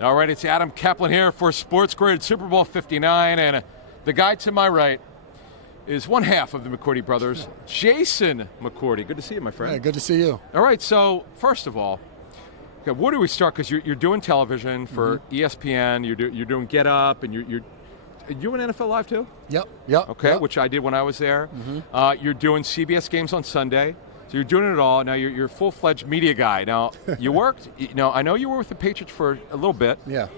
All right, it's Adam Caplan here for SportsGrid Super Bowl 59, and the guy to my right is one half of the McCourty brothers, Jason McCourty. Good to see you, my friend. Yeah, good to see you. All right, so first of all, okay, where do we start? Because you're doing television for ESPN, you're doing Get Up, and you're doing NFL Live too? Yep. Okay, yep. which I did when I was there. You're doing CBS games on Sunday. So you're doing it all. Now you're a full-fledged media guy. Now, you worked, I know you were with the Patriots for a little bit. Yeah.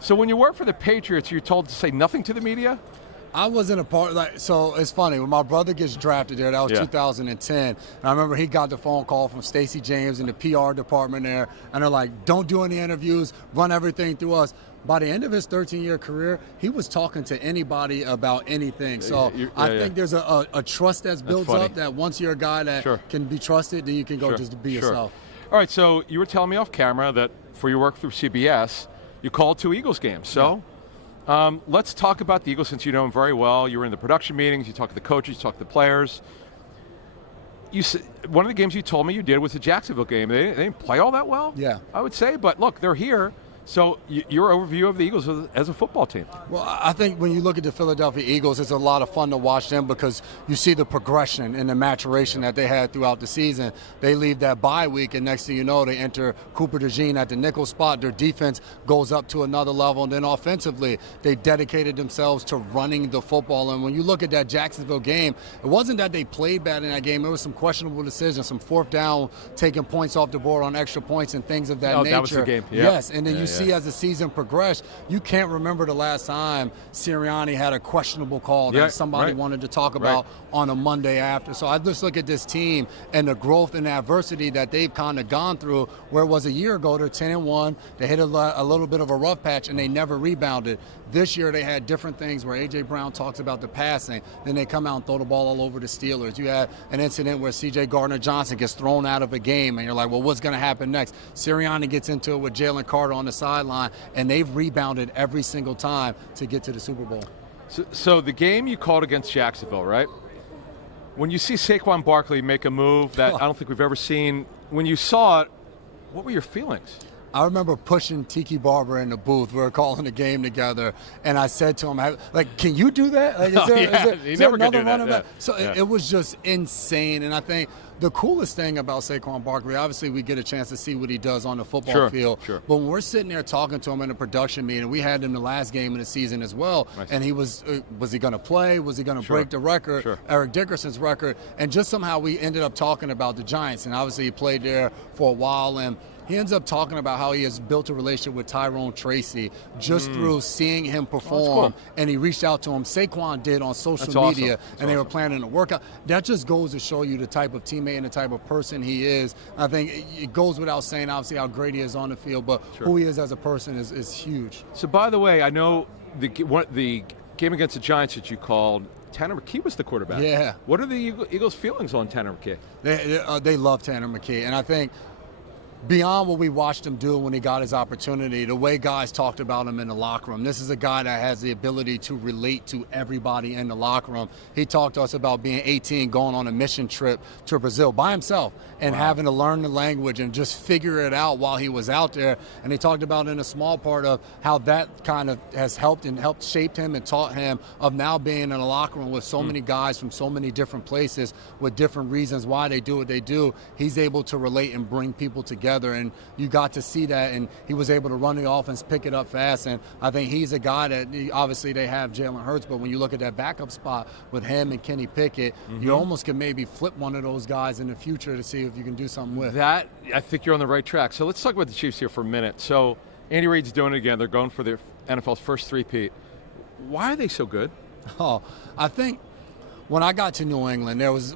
So when you work for the Patriots, you're told to say nothing to the media? I wasn't a part, so it's funny, when my brother gets drafted there, that was 2010, and I remember he got the phone call from Stacey James in the PR department there, and they're like, don't do any interviews, run everything through us. By the end of his 13-year career, he was talking to anybody about anything. So I think there's a trust that's built up that once you're a guy that can be trusted, then you can go just be yourself. All right, so you were telling me off camera that for your work through CBS, you called 2 Eagles games. So let's talk about the Eagles since you know them very well. You were in the production meetings, you talked to the coaches, you talked to the players. One of the games you told me you did was the Jacksonville game. They didn't play all that well, I would say, but look, they're here. So your overview of the Eagles as a football team? Well, I think when you look at the Philadelphia Eagles, it's a lot of fun to watch them because you see the progression and the maturation that they had throughout the season. They leave that bye week, and next thing you know, they enter Cooper DeJean at the nickel spot. Their defense goes up to another level, and then offensively, they dedicated themselves to running the football. And when you look at that Jacksonville game, it wasn't that they played bad in that game. There was some questionable decisions, some fourth down, taking points off the board on extra points and things of that nature. That was the game. Yes, and then you see as the season progressed, you can't remember the last time Sirianni had a questionable call that somebody wanted to talk about on a Monday after. So I just look at this team and the growth and the adversity that they've kind of gone through, where it was a year ago, they're 10-1, they hit a little bit of a rough patch and they never rebounded. This year they had different things where A.J. Brown talks about the passing, then they come out and throw the ball all over the Steelers. You had an incident where C.J. Gardner-Johnson gets thrown out of a game and you're like, well, what's going to happen next? Sirianni gets into it with Jalen Carter on the sideline, and they've rebounded every single time to get to the Super Bowl. So the game you called against Jacksonville, right? When you see Saquon Barkley make a move that I don't think we've ever seen, when you saw it, what were your feelings? I remember pushing Tiki Barber in the booth. We were calling the game together, and I said to him, like, can you do that? Like, is there another running back? So it was just insane, and I think the coolest thing about Saquon Barkley, obviously we get a chance to see what he does on the football field, but when we're sitting there talking to him in a production meeting, we had him the last game of the season as well, and he was he going to play? Was he going to break the record, Eric Dickerson's record? And just somehow we ended up talking about the Giants, and obviously he played there for a while, and he ends up talking about how he has built a relationship with Tyrone Tracy just through seeing him perform, and he reached out to him. Saquon did on social media, and they were planning a workout. That just goes to show you the type of teammate and the type of person he is. I think it goes without saying, obviously, how great he is on the field, but who he is as a person is huge. So, by the way, I know the game against the Giants that you called, Tanner McKee was the quarterback. Yeah. What are the Eagles' feelings on Tanner McKee? They love Tanner McKee, and I think beyond what we watched him do when he got his opportunity, the way guys talked about him in the locker room, this is a guy that has the ability to relate to everybody in the locker room. He talked to us about being 18, going on a mission trip to Brazil by himself and having to learn the language and just figure it out while he was out there. And he talked about in a small part of how that kind of has helped shaped him and taught him of now being in a locker room with so many guys from so many different places with different reasons why they do what they do. He's able to relate and bring people together, and you got to see that, and he was able to run the offense, pick it up fast, and I think he's a guy that obviously they have Jalen Hurts, but when you look at that backup spot with him and Kenny Pickett, you almost can maybe flip one of those guys in the future to see if you can do something with. That, I think you're on the right track. So let's talk about the Chiefs here for a minute. So Andy Reid's doing it again. They're going for their NFL's first three-peat. Why are they so good? I think when I got to New England, there was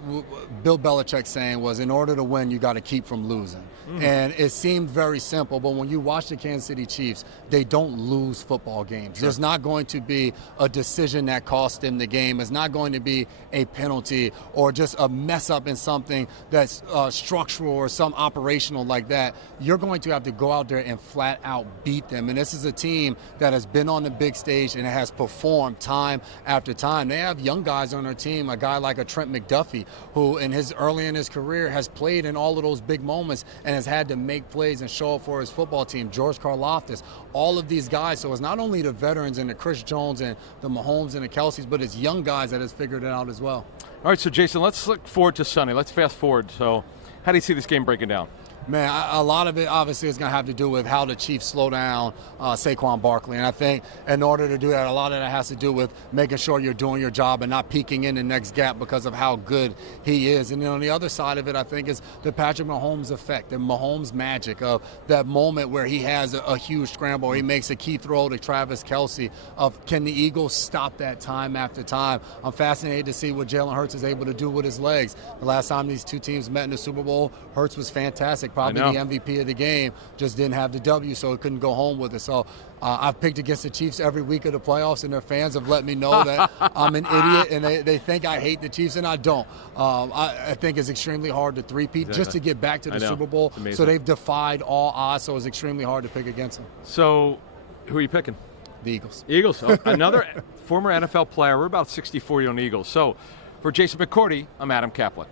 Bill Belichick saying was, in order to win, you got to keep from losing. And it seemed very simple, but when you watch the Kansas City Chiefs, they don't lose football games. There's not going to be a decision that cost them the game. It's not going to be a penalty or just a mess up in something that's structural or some operational like that. You're going to have to go out there and flat out beat them. And this is a team that has been on the big stage and has performed time after time. They have young guys on their team team, a guy like a Trent McDuffie, who early in his career has played in all of those big moments and has had to make plays and show up for his football team. George Karlaftis, all of these guys. So it's not only the veterans and the Chris Jones and the Mahomes and the Kelce's, but it's young guys that has figured it out as well. All right, so Jason, let's look forward to Sunday. Let's fast forward. So how do you see this game breaking down? Man, a lot of it obviously is going to have to do with how the Chiefs slow down Saquon Barkley. And I think in order to do that, a lot of that has to do with making sure you're doing your job and not peeking in the next gap because of how good he is. And then on the other side of it, I think is the Patrick Mahomes effect, the Mahomes magic of that moment where he has a huge scramble, or he makes a key throw to Travis Kelce, of can the Eagles stop that time after time. I'm fascinated to see what Jalen Hurts is able to do with his legs. The last time these two teams met in the Super Bowl, Hurts was fantastic. Probably the MVP of the game, just didn't have the W, so he couldn't go home with it. So I've picked against the Chiefs every week of the playoffs, and their fans have let me know that I'm an idiot, and they think I hate the Chiefs, and I don't. I think it's extremely hard to three-peat just to get back to the Super Bowl. So they've defied all odds, so it's extremely hard to pick against them. So who are you picking? The Eagles. Eagles. Oh, another former NFL player. We're about 60-40 on the Eagles. So for Jason McCourty, I'm Adam Caplan.